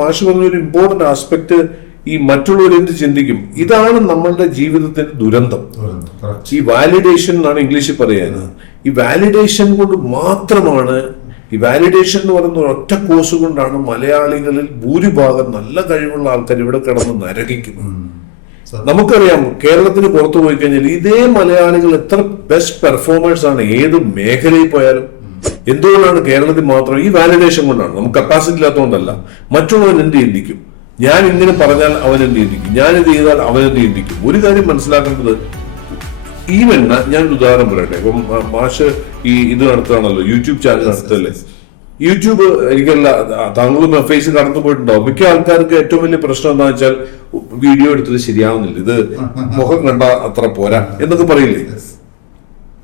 മാഷ് പറഞ്ഞൊരു important aspect, ഈ മറ്റുള്ളവർ എന്ത് ചിന്തിക്കും, ഇതാണ് നമ്മളുടെ ജീവിതത്തിന്റെ ദുരന്തം. ഈ വാലിഡേഷൻ എന്നാണ് ഇംഗ്ലീഷിൽ പറയുന്നത്. ഈ വാലിഡേഷൻ കൊണ്ട് മാത്രമാണ്, ഈ വാലിഡേഷൻ എന്ന് പറയുന്ന ഒറ്റ കോഴ്സ് കൊണ്ടാണ് മലയാളികളിൽ ഭൂരിഭാഗം നല്ല കഴിവുള്ള ആൾക്കാർ ഇവിടെ കിടന്ന് നരകിക്കുന്നത്. നമുക്കറിയാം, കേരളത്തിന് പുറത്തു പോയി കഴിഞ്ഞാൽ ഇതേ മലയാളികൾ എത്ര ബെസ്റ്റ് പെർഫോമേഴ്സ് ആണ് ഏത് മേഖലയിൽ പോയാലും. എന്തുകൊണ്ടാണ് കേരളത്തിൽ മാത്രം? ഈ വാലിഡേഷൻ കൊണ്ടാണ്. നമുക്ക് കപ്പാസിറ്റി ഇല്ലാത്തതുകൊണ്ടല്ല. മറ്റുള്ളവൻ എന്ത് ചിന്തിക്കും, ഞാൻ ഇങ്ങനെ പറഞ്ഞാൽ അവൻ എന്ത് ചിന്തിക്കും, ഞാൻ ഇത് ചെയ്താൽ അവൻ എന്ത് ചിന്തിക്കും. ഒരു കാര്യം മനസ്സിലാക്കേണ്ടത്, ഈവൻ ഞാനൊരു ഉദാഹരണം പറയട്ടെ. ഇപ്പം മാഷ് ഈ ഇത് നടത്തുകയാണല്ലോ, യൂട്യൂബ് ചാനൽ നടത്തല്ലേ. യൂട്യൂബ് എനിക്കല്ല, താങ്കളും ഫേസ് കടന്നു പോയിട്ടുണ്ടാവും. മിക്ക ആൾക്കാർക്ക് ഏറ്റവും വലിയ പ്രശ്നം എന്താണെന്ന് വെച്ചാൽ വീഡിയോ എടുത്തത് ശരിയാവുന്നില്ല, ഇത് മുഖം കണ്ട അത്ര പോരാ എന്നൊക്കെ പറയില്ലേ.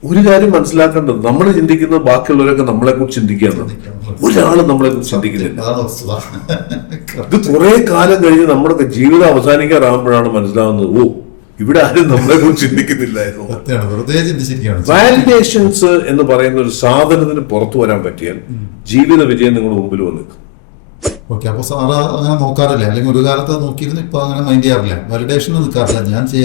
ഒരു കാര്യം മനസ്സിലാക്കേണ്ടത്, നമ്മൾ ചിന്തിക്കുന്നത് ബാക്കിയുള്ളവരൊക്കെ നമ്മളെ കുറിച്ച് ചിന്തിക്കുകയാണ്. ഒരാളും നമ്മളെ കുറിച്ച് ചിന്തിക്കുന്നില്ല. ഇത് കുറെ കാലം കഴിഞ്ഞ് നമ്മുടെ ജീവിതം അവസാനിക്കാറാകുമ്പോഴാണ് മനസ്സിലാവുന്നത്, ഓ ഇവിടെ ആരും നമ്മളെ കുറിച്ച് ചിന്തിക്കുന്നില്ലായിരുന്നു. വാലിഡേഷൻസ് എന്ന് പറയുന്ന ഒരു സാധനത്തിന് പുറത്തു വരാൻ പറ്റിയാൽ ജീവിത വിജയം നിങ്ങളുടെ മുമ്പിൽ വന്നു. അപ്പൊ സാറ് അങ്ങനെ നോക്കാറില്ല, അല്ലെങ്കിൽ ഒരു കാലത്ത് നോക്കിയിരുന്നു, ഇപ്പൊ അങ്ങനെ മൈൻഡ് ചെയ്യാറില്ല, വാലിഡേഷൻ നിൽക്കാറില്ല.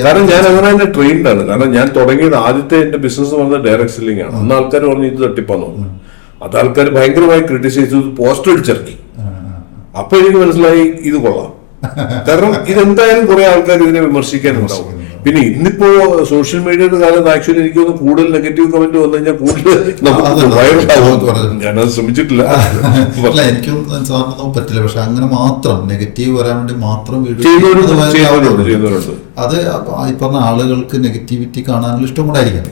കാരണം ഞാൻ അങ്ങനെ തന്നെ ട്രെയിൻഡ് ആണ്. കാരണം ഞാൻ തുടങ്ങിയത് ആദ്യത്തെ എന്റെ ബിസിനസ് പറഞ്ഞത് ഡയറക്ട് സെല്ലിംഗ് ആണ്. അന്ന് ആൾക്കാർ പറഞ്ഞു ഇത് തട്ടിപ്പാന്ന് പറഞ്ഞു. അത് ആൾക്കാർ ഭയങ്കരമായി ക്രിട്ടിസൈസ് ചെയ്ത് പോസ്റ്റർ അടിച്ചിറക്കി. അപ്പൊ എനിക്ക് മനസ്സിലായി ഇത് കൊള്ളാം. കാരണം ഇതെന്തായാലും കുറെ ആൾക്കാർ ഇതിനെ വിമർശിക്കാനുണ്ടാവും. പിന്നെ ഇന്നിപ്പോ സോഷ്യൽ മീഡിയയുടെ കാലത്ത് ആക്ച്വലി എനിക്ക് തോന്നുന്നു കൂടുതൽ നെഗറ്റീവ് കമന്റ് വന്നു കഴിഞ്ഞാൽ കൂടുതൽ നമുക്ക് വൈറലാവും. ഞാനത് ശ്രമിച്ചിട്ടില്ല. എനിക്കും സാറിനൊന്നും പറ്റില്ല. പക്ഷെ അങ്ങനെ മാത്രം നെഗറ്റീവ് വരാൻ വേണ്ടി മാത്രം അത് ഈ പറഞ്ഞ ആളുകൾക്ക് നെഗറ്റിവിറ്റി കാണാനുള്ള ഇഷ്ടം കൂടെ ആയിരിക്കും.